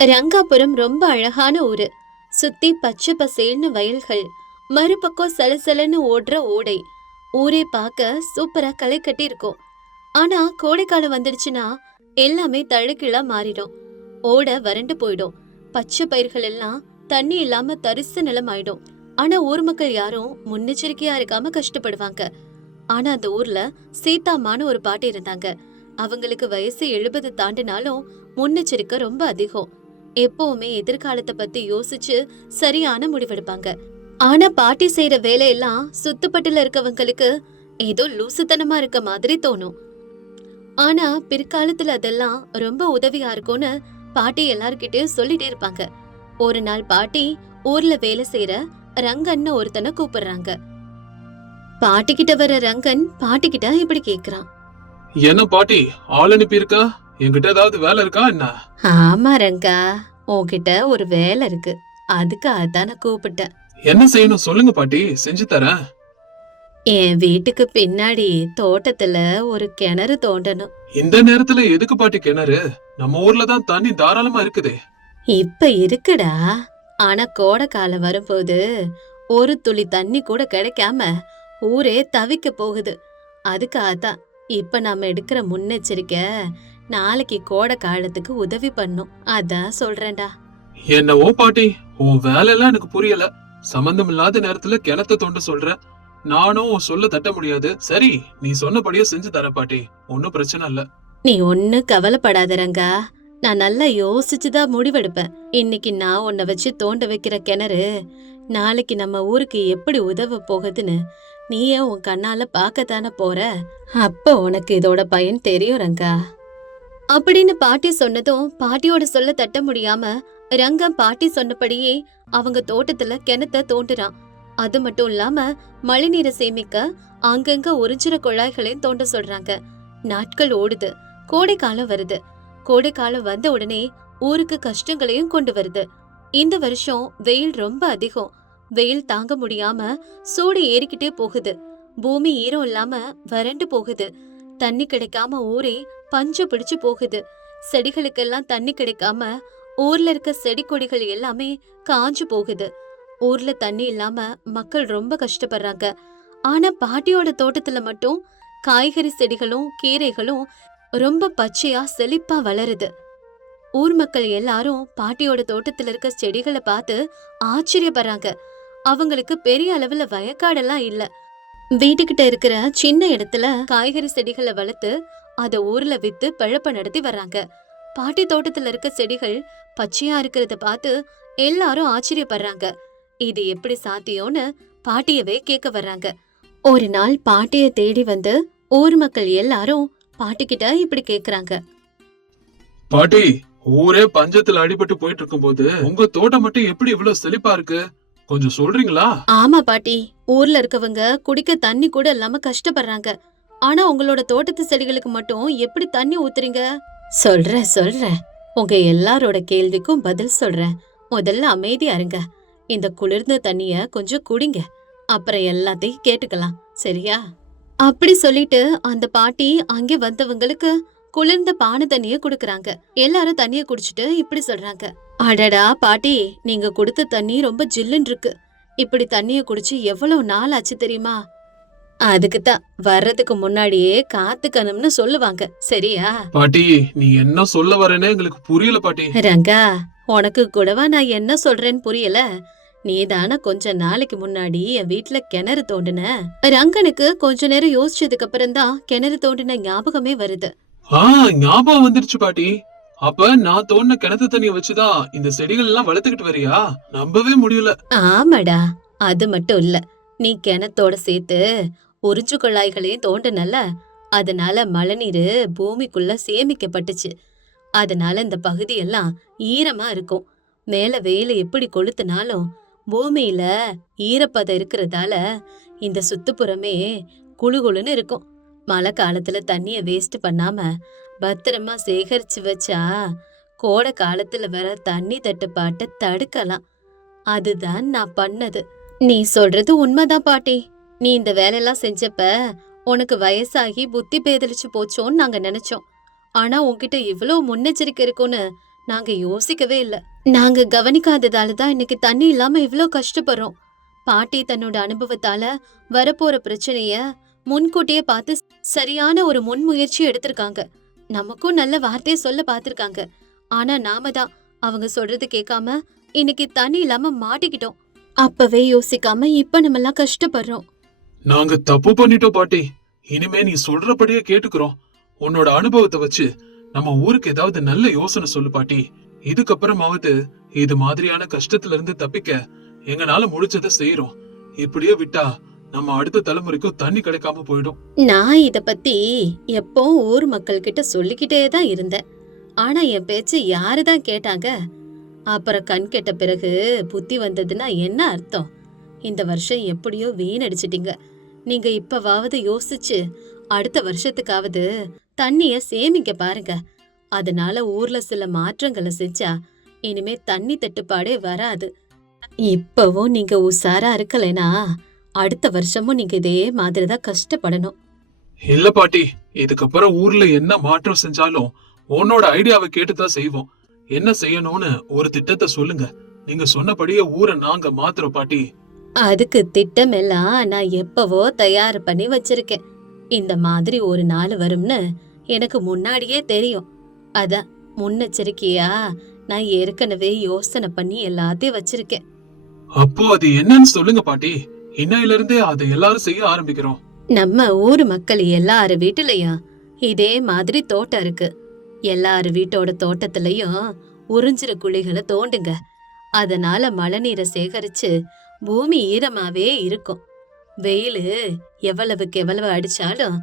ரங்காபுரம் ரொம்ப அழகான ஊரு. சுத்தி பச்சை பசேல்னு வயல்கள், மறுபக்கம் சலசலன்னு ஓடுற ஓடை. ஊரே பார்க்க சூப்பரா களை கட்டி இருக்கும். ஆனா கோடைக்காலம் வந்துடுச்சுன்னா எல்லாமே தழுக்கிழா மாறிடும். ஓடை வறண்டு போயிடும். பச்சை பயிர்கள் எல்லாம் தண்ணி இல்லாம தரிசு நிலம் ஆயிடும். ஆனா ஊர் மக்கள் யாரும் முன்னெச்சரிக்கையா இருக்காம கஷ்டப்படுவாங்க. ஆனா அந்த ஊர்ல சீதாமான்னு ஒரு பாட்டி இருந்தாங்க. அவங்களுக்கு வயசு 70 தாண்டினாலும் முன்னெச்சரிக்கை ரொம்ப அதிகம். எப்பவுமே எதிர்காலத்தை பத்தி யோசிச்சு சரியான முடிவெடுப்பாங்க. ஆனா பாட்டி செய்யற வேலையெல்லாம் சுத்துப்பட்டுல இருக்கவங்களுக்கு ஏதோ லூசுத்தனமா இருக்க மாதிரி தோணும். ஆனா பிற்காலத்துல அதெல்லாம் ரொம்ப உதவியா இருக்கும்னு பாட்டி எல்லார்கிட்டயும் சொல்லிட்டே இருப்பாங்க. ஒரு நாள் பாட்டி ஊர்ல வேலை செய்யற ரங்கன்னு ஒருத்தனை கூப்பிடுறாங்க. பாட்டி கிட்ட வர ரங்கன் பாட்டி கிட்ட இப்படி கேக்குறான். என்ன பாட்டி, ஆள் அனுப்பி இருக்கா? என்கிட்ட ஏதாவது வேலை இருக்கா என்ன? ஆமா ரங்கா, உன்கிட்ட ஒரு வேலை இருக்கு, அதுக்காக தான் நான் கூப்பிட்டேன். என்ன செய்யணும் சொல்லுங்க பாட்டி, செஞ்சு தரேன். என் வீட்டுக்கு பின்னாடி தோட்டத்துல ஒரு கிணறு தோண்டணும். இந்த நேரத்துல எதுக்கு பாட்டி கிணறு? நம்ம ஊர்ல தான் தண்ணி தாராளமா இருக்குதே. இப்ப இருக்குடா, ஆனா கோடை காலம் வரும்போது ஒரு துளி தண்ணி கூட கிடைக்காம ஊரே தவிக்க போகுது. அதுக்காகத்தான் இப்ப நாம எடுக்கிற முன்னெச்சரிக்கை நாளைக்கு கோடை காலத்துக்கு உதவி பண்ணும். அதான் சொல்றேன்டா. என்னவோ பாட்டி, உன் வேலையெல்லாம் எனக்கு புரியல. சம்பந்தம் இல்லாத நேரத்துல கிணத்த தோண்ட சொல்ற. நானும் சொல்ல தட்ட முடியாது. சரி, நீ சொன்னபடியே செஞ்சு தர பாட்டி, ஒன்னும் பிரச்சனை இல்ல. நீ ஒண்ணு கவலைப்படாத ரங்கா, நான் நல்லா யோசிச்சுதான் முடிவெடுப்பேன். இன்னைக்கு நான் உன்னை வச்சு தோண்ட வைக்கிற கிணறு நாளைக்கு நம்ம ஊருக்கு எப்படி உதவ போகுதுன்னு நீயே உன் கண்ணால பார்க்கத்தானே போற. அப்போ உனக்கு இதோட பயன் தெரியும் ரங்கா. அப்படின்னு பாட்டி சொன்னதும் பாட்டியோட சொல்ல தட்ட முடியாம ரங்கம் பாட்டி சொன்னபடியே அவங்க தோட்டத்துல கிணத்த தோண்டுறான். அது மட்டும் இல்லாம மழை நீரை சேமிக்க அங்கங்க உறிஞ்சிற குழாய்களையும் தோண்ட சொல்றாங்க. நாட்கள் ஓடுது. கோடை காலம் வருது. கோடை காலம் வந்த உடனே ஊருக்கு கஷ்டங்களையும் கொண்டு வருது. இந்த வருஷம் வெயில் ரொம்ப அதிகம். வெயில் தாங்க முடியாம சூடு ஏறிக்கிட்டே போகுது. பூமி ஈரம் இல்லாம வறண்டு போகுது. தண்ணி கிடைக்காம ஊரே பஞ்சு பிடிச்சு போகுது. செடிகளுக்கெல்லாம் தண்ணி கிடைக்காம ஊர்ல இருக்க செடி கொடிகள் எல்லாமே காஞ்சு போகுது. ஊர்ல தண்ணி இல்லாம மக்கள் ரொம்ப கஷ்டப்படுறாங்க. ஆனா பாட்டியோட தோட்டத்துல மட்டும் காய்கறி செடிகளும் கீரைகளும் ரொம்ப பச்சையா செழிப்பா வளருது. ஊர் மக்கள் எல்லாரும் பாட்டியோட தோட்டத்துல இருக்க செடிகளை பார்த்து ஆச்சரியப்படுறாங்க. அவங்களுக்கு பெரிய அளவுல வயக்காடெல்லாம் இல்ல. வீட்டுக்கிட்ட இருக்கிற சின்ன இடத்துல காய்கறி செடிகளை வளர்த்து அத ஊர்ல வித்து பிழப்ப நடத்தி வர்றாங்க. பாட்டி தோட்டத்துல இருக்க செடிகள் பச்சையா இருக்கிறத பார்த்து எல்லாரும் ஆச்சரியப்படுறாங்க. இது எப்படி சாத்தியம்னு பாட்டியவே கேட்க வர்றாங்க. ஒரு நாள் பாட்டிய தேடி வந்து ஊர் மக்கள் எல்லாரும் பாட்டி கிட்ட இப்படி கேக்குறாங்க. பாட்டி, ஊரே பஞ்சத்துல அடிபட்டு போயிட்டு இருக்கும் போது உங்க தோட்டம் மட்டும் எப்படி இவ்வளவு செழிப்பா இருக்கு? கொஞ்சம் சொல்றீங்களா? ஆமா பாட்டி, ஊர்ல இருக்கவங்க குடிக்க தண்ணி கூட இல்லாம கஷ்டப்படுறாங்க. ஆனா உங்களோட தோட்டத்து செடிகளுக்கு மட்டும் எப்படி தண்ணி ஊத்துறீங்க? சொல்றேன், உங்க எல்லாரோட கேள்விக்கும் பதில் சொல்றேன். முதல்ல அமைதியா இருங்க. இந்த குளிர்ந்த தண்ணிய கொஞ்சம் குடிங்க, அப்புறம் எல்லாத்தையும் கேட்டுக்கலாம், சரியா? அப்படி சொல்லிட்டு அந்த பாட்டி அங்கே வந்தவங்களுக்கு குளிர்ந்த பானை தண்ணிய குடுக்கறாங்க. எல்லாரும் தண்ணிய குடிச்சிட்டு இப்படி சொல்றாங்க. அடடா பாட்டி, நீங்க கொடுத்த தண்ணி ரொம்ப ஜில்லுன்னு இருக்கு. இப்படி தண்ணிய குடிச்சு எவ்வளவு நாள் ஆச்சு தெரியுமா? அதுக்குதான் வர்றதுக்கு முன்னாடியே காத்துக்கணும்னு சொல்லுவாங்க, சரியா? பாட்டி, நீ என்ன சொல்ல வரேன்னு எங்களுக்கு புரியல பாட்டி. ரங்கா, உனக்கு கூடவா நான் என்ன சொல்றேன்னு புரியல? நீதான கொஞ்ச நாளைக்கு முன்னாடி என் வீட்டுல கிணறு தோண்டின. ரங்கனுக்கு கொஞ்ச நேரம் யோசிச்சதுக்கு அப்புறம் தான் கிணறு தோண்டின ஞாபகமே வருது. ஞாபகம் வந்துருச்சு பாட்டி. அப்ப நான் தோண்டின கிணத்து தண்ணிய வச்சுதான் இந்த செடிகள் எல்லாம் வளர்த்துக்கிட்டு வரியா? நம்பவே முடியல. ஆமாடா, அது மட்டும் இல்ல, நீ கிணத்தோட சேர்த்து உறிஞ்சு குழாய்களையும் தோண்டினல. அதனால மழைநீரு பூமிக்குள்ள சேமிக்கப்பட்டுச்சு. அதனால இந்த பகுதியெல்லாம் ஈரமா இருக்கும். மேல வெயில எப்படி கொளுத்துனாலும் பூமியில ஈரப்பதம் இருக்கிறதால இந்த சுத்துப்புறமே குளுகுளுன்னு இருக்கும். மழை காலத்துல தண்ணிய வேஸ்ட் பண்ணாம பத்திரமா சேகரிச்சு வச்சா கோடை காலத்துல வர தண்ணி தட்டுப்பாட்டை தடுக்கலாம். அதுதான் நான் பண்ணது. நீ சொல்றது உண்மைதான் பாட்டி. நீ இந்த வேலையெல்லாம் செஞ்சப்ப உனக்கு வயசாகி புத்தி பேதலிச்சு போச்சோன்னு நாங்க நினைச்சோம். ஆனா உன்கிட்ட இவ்வளவு முன்னெச்சரிக்கை இருக்கும்னு நாங்க யோசிக்கவே இல்ல. நாங்க கவனிக்காததால தான் இன்னைக்கு தண்ணி இல்லாம இவ்ளோ கஷ்டப்படுறோம். பாட்டி தன்னோட அனுபவத்தால வரப்போற பிரச்சனைய முன்கூட்டியே பார்த்து சரியான ஒரு முன்முயற்சி எடுத்திருக்காங்க. நமக்கும் நல்ல வார்த்தையை சொல்ல பார்த்திருக்காங்க. ஆனா நாம தான் அவங்க சொல்றது கேட்காம இன்னைக்கு தண்ணி இல்லாம மாட்டிக்கிட்டோம். அப்பவே யோசிக்காம இப்ப நம்ம எல்லாம் கஷ்டப்படுறோம். நாங்க தப்பு பண்ணிட்டோம் பாட்டி. இனிமே நீ சொல்றபடியே கேட்டுக்கிறோம். உன்னோட அனுபவத்தை வச்சு நம்ம ஊருக்கு ஏதாவது நல்ல யோசனை சொல்லு பாட்டி. இதுக்கப்புறமாவது இது மாதிரியான கஷ்டத்துல இருந்து தப்பிக்க எங்கனால முடிச்சதை செய்யறோம். இப்படியே விட்டா நம்ம அடுத்த தலைமுறைக்கும் தண்ணி கிடைக்காம போயிடும். நான் இத பத்தி எப்போ ஊர் மக்கள் கிட்ட சொல்லிக்கிட்டே தான் இருந்தேன். ஆனா என் பேச்சு யாருதான் கேட்டாங்க? அப்புறம் கண் கெட்ட பிறகு புத்தி வந்ததுன்னா என்ன அர்த்தம்? இந்த வருஷம் எப்படியோ வீணடிச்சிட்டீங்க. நீங்க இப்பவாவது யோசிச்சு அடுத்த வருஷத்துக்காவது தண்ணிய சேமிக்க பாருங்க. அதனால ஊர்ல சில மாற்றங்களை செஞ்சா இனிமே தண்ணி தட்டுப்பாடே வராது. இப்பவும் நீங்க உஷாரா இருக்கலைனா அடுத்த வருஷமும் நீங்க இதே மாதிரிதான் கஷ்டப்படணும். இல்ல பாட்டி, இதுக்கப்புறம் ஊர்ல என்ன மாற்றம் செஞ்சாலும் உன்னோட ஐடியாவை கேட்டுதான் செய்வோம். என்ன செய்யணும்னு ஒரு திட்டத்தை சொல்லுங்க. நீங்க சொன்னபடியே ஊரை நாங்க மாத்துறோம் பாட்டி. அதுக்கு திட்டம் எல்லாம் நான் எப்பவோ தயார் பண்ணி வச்சிருக்கேன். இந்த மாதிரி ஒரு நாள் வரும்னு எனக்கு முன்னாடியே தெரியும். அதான் முன்னெச்சரிக்கையா நான் ஏற்கனவே யோசனை பண்ணி எல்லாத்தையும் வச்சிருக்கேன். அப்போ அது என்னன்னு சொல்லுங்க பாட்டி. இன்னையில இருந்தே அதை எல்லாரும் செய்ய ஆரம்பிக்கிறோம். நம்ம ஊர் மக்கள் எல்லாரு வீட்டுலயும் இதே மாதிரி தோட்டம் இருக்கு. எல்லாரு வீட்டோட தோட்டத்திலயும் உறிஞ்சிற குழிகளை தோண்டுங்க. அதனால மழை நீரை சேகரிச்சு பூமி ஈரமாவே இருக்கும். வெயிலு எவ்வளவுக்கு எவ்வளவு அடிச்சாலும்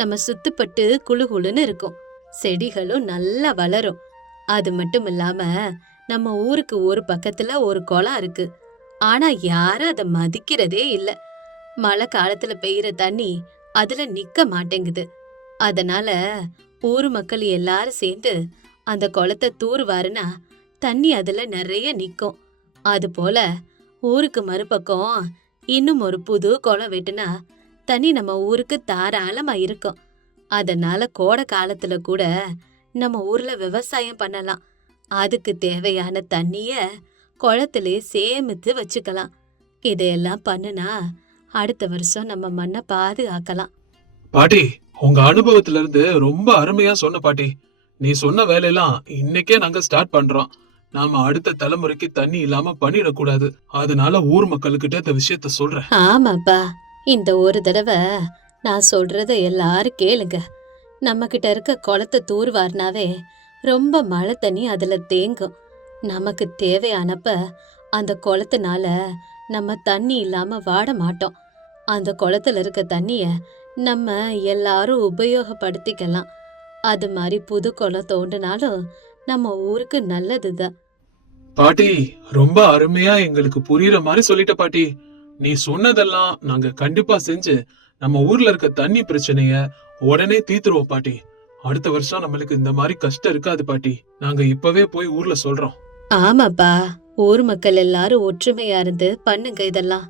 நம்ம சுத்துப்பட்டு குளுகுளுன்னு இருக்கும். செடிகளும் நல்லா வளரும். அது மட்டும் இல்லாம நம்ம ஊருக்கு ஒரு பக்கத்துல ஒரு குளம் இருக்கு. ஆனா யாரும் அதை மதிக்கிறதே இல்ல. மழை காலத்துல பெய்யற தண்ணி அதுல நிக்க மாட்டேங்குது. அதனால ஊர் மக்கள் எல்லாரும் சேர்ந்து அந்த குளத்தை தூர்வாருனா தண்ணி அதுல நிறைய நிக்கும். அது போல ஊருக்கு மறுபக்கம் இன்னும் ஒரு புது குளம் வெட்டுனா தண்ணி நம்ம ஊருக்கு தாராளமா இருக்கும். அதனால கோடை காலத்துல கூட நம்ம ஊர்ல விவசாயம் பண்ணலாம். அதுக்கு தேவையான தண்ணிய குளத்திலே சேமித்து வச்சுக்கலாம். இதையெல்லாம் பண்ணுனா அடுத்த வருஷம் நம்ம மண்ணை பாதுகாக்கலாம். பாட்டி, உங்க அனுபவத்துல இருந்து ரொம்ப அருமையா சொன்ன பாட்டி. நீ சொன்ன வேலையெல்லாம் இன்னைக்கே நாங்க ஸ்டார்ட் பண்றோம். நாம அடுத்த தலைமுறைக்கு தண்ணி இல்லாம பண்ணிடக்கூடாது. அதனால ஊர் மக்களுக்கிட்ட இந்த விஷயத்த சொல்றேன். ஆமாப்பா, இந்த ஒரு தடவை நான் சொல்றத எல்லாரும் கேளுங்க. நம்ம கிட்ட இருக்க குளத்தை தூர்வாரினாவே ரொம்ப மழை தண்ணி அதுல தேங்கும். நமக்கு தேவையானப்ப அந்த குளத்தினால நம்ம தண்ணி இல்லாம வாட மாட்டோம். அந்த குளத்துல இருக்க தண்ணிய நம்ம எல்லாரும் உபயோகப்படுத்திக்கலாம். அது மாதிரி புது குளம் தோண்டினாலும் நம்ம ஊருக்கு நல்லதுதான். பாட்டி, ரொம்ப அருமையா எங்களுக்கு புரியுற மாதிரி சொல்லிட்ட பாட்டி. நீ சொன்னதெல்லாம் நாங்க கண்டிப்பா செஞ்சு நம்ம ஊர்ல இருக்க தண்ணி பிரச்சனைய உடனே தீத்துருவோம் பாட்டி. அடுத்த வருஷம் நம்மளுக்கு இந்த மாதிரி கஷ்டம் இருக்காது பாட்டி. நாங்க இப்பவே போய் ஊர்ல சொல்றோம். ஆமாப்பா, ஊர் மக்கள் எல்லாரும் ஒற்றுமையா இருந்து பண்ணுங்க இதெல்லாம்.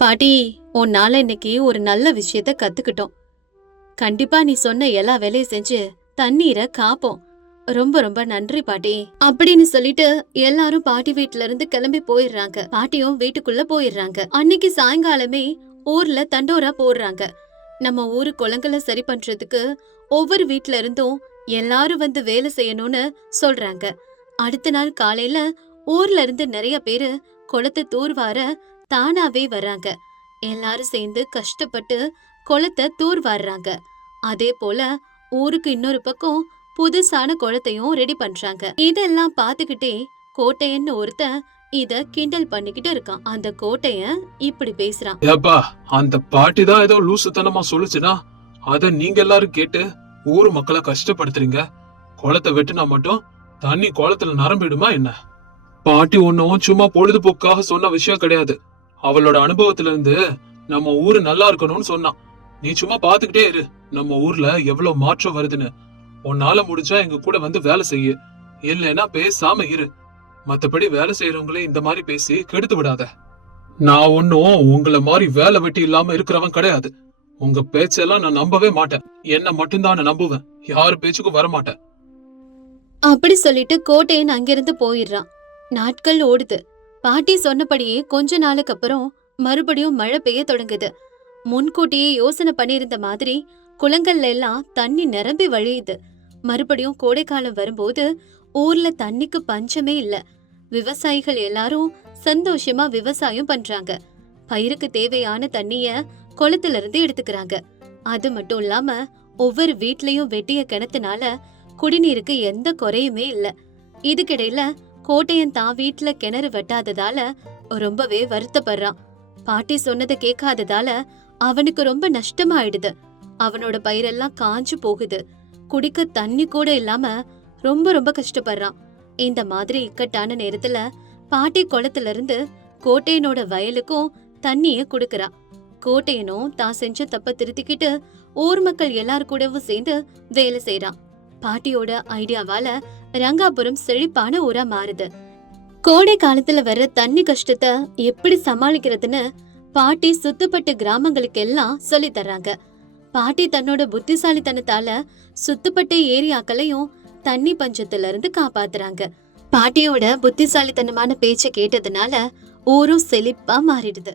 பாட்டி, உன்னால இன்னைக்கு ஒரு நல்ல விஷயத்த கத்துக்கிட்டோம். கண்டிப்பா நீ சொன்ன எல்லா வேலையும் செஞ்சு தண்ணீரை காப்போம். ரொம்ப ரொம்ப நன்றி பாட்டி அப்படின்னு சொல்லிட்டு எல்லாரும் பாட்டி வீட்டுல இருந்து கிளம்பி போயிடுறாங்க. பாட்டியும் வீட்டுக்குள்ள போயிடுறாங்க. அன்னைக்கு சாயங்காலமே ஊர்ல தண்டோரா போடுறாங்க. நம்ம ஊரு குளங்களை சரி பண்றதுக்கு ஒவ்வொரு வீட்டுல இருந்தும் எல்லாரும் வந்து வேலை செய்யணும்னு சொல்றாங்க. அடுத்த நாள் காலையில ஊர்ல இருந்து நிறைய பேரு குளத்தை தூர்வார தானாவே வர்றாங்க. எல்லாரும் சேர்ந்து கஷ்டப்பட்டு குளத்தை தூர்வாடுறாங்க. அதே போல ஊருக்கு இன்னொரு பக்கம் புதுசான குளத்தையும் ரெடி பண்றாங்க. இதெல்லாம் பாத்துக்கிட்டே கோட்டையன்னு ஒருத்தன் இத கிண்டல் பண்ணிக்கிட்டு இருக்கான். அந்த கோட்டையன் இப்படி பேசுறான். ஏப்பா, அந்த பாட்டி தான் ஏதோ லூசுத்தனமா சொல்லுச்சுன்னா அத நீங்க எல்லாரும் கேட்டு ஊர் மக்களை கஷ்டப்படுத்துறீங்க. குளத்தை வெட்டுனா மட்டும் தண்ணி குளத்துல நிரம்பிடுமா என்ன? பாட்டி ஒன்னும் சும்மா பொழுதுபோக்காக சொன்ன விஷயம் கிடையாது. அவளோட அனுபவத்துல இருந்து நம்ம ஊரு நல்லா இருக்கணும்னு சொன்னான். நீ சும்மா பாத்துக்கிட்டே இரு நம்ம ஊர்ல எவ்வளவு மாற்றம் வருதுன்னு. உன்னால முடிஞ்சா எங்க கூட வந்து வேலை செய்ய, இல்லைன்னா பேசாம இரு. மத்தபடி வேலை செய்யறவங்களே இந்த மாதிரி பேசி கெடுத்து விடாத. நான் ஒன்னும் உங்களை மாதிரி வேலை வெட்டி இல்லாம இருக்கிறவன் கிடையாது. உங்க பேச்செல்லாம் நான் நம்பவே மாட்டேன். என்ன மட்டும்தான் நான் நம்புவேன். யாரு பேச்சுக்கும் வர மாட்டேன். அப்படி சொல்லிட்டு கோட்டையன் அங்கிருந்து போயிடுறான். நாட்கள் ஓடுது. பாட்டி சொன்னபடியே கொஞ்ச நாளுக்கு அப்புறம் மறுபடியும் மழை பெய்ய தொடங்குது. முன்கூட்டியே யோசனை பண்ணியிருந்த மாதிரி குளங்கள்ல எல்லாம் தண்ணி நிரம்பி வழியுது. மறுபடியும் கோடைக்காலம் வரும்போது ஊர்ல தண்ணிக்கு பஞ்சமே இல்ல. விவசாயிகள் எல்லாரும் சந்தோஷமா விவசாயம் பண்றாங்க. பயிருக்கு தேவையான தண்ணிய குளத்துல இருந்து எடுத்துக்கிறாங்க. அது மட்டும் இல்லாம ஒவ்வொரு வீட்லயும் வெட்டிய கிணத்துனால குடிநீருக்கு எந்த குறையுமே இல்ல. இதுக்கிடையில கோட்டையன் தான் வீட்டுல கிணறு வெட்டாததால ரொம்பவே வருத்தப்படுறான். பாட்டி சொன்னதை கேட்காததால அவனுக்கு ரொம்ப நஷ்டமாயிடுது. அவனோட பயிரெல்லாம் காஞ்சு போகுது. குடிக்க தண்ணி கூட இல்லாம ரொம்ப ரொம்ப கஷ்டப்படுறான். இந்த மாதிரி இக்கட்டான நேரத்துல பாட்டி குளத்துல இருந்து கோட்டையனோட வயலுக்கும் தண்ணிய குடுக்கறா. கோட்டையனும் தான் செஞ்ச தப்ப திருத்திக்கிட்டு ஊர் மக்கள் எல்லாரும் கூடவும் சேர்ந்து வேலை செய்யறான். பாட்டியோட ஐடியாவால ரங்காபுரம் செழிப்பான ஊரா மாறுது. கோடை காலத்துல வர்ற தண்ணி கஷ்டத்தை எப்படி சமாளிக்கிறதுன்னு பாட்டி சுத்துப்பட்டு கிராமங்களுக்கு எல்லாம் சொல்லி தர்றாங்க. பாட்டி தன்னோட புத்திசாலித்தனத்தால சுத்துப்பட்டு ஏரியாக்களையும் தண்ணி பஞ்சத்துல இருந்து காப்பாத்துறாங்க. பாட்டியோட புத்திசாலித்தனமான பேச்ச கேட்டதுனால ஊரும் செழிப்பா மாறிடுது.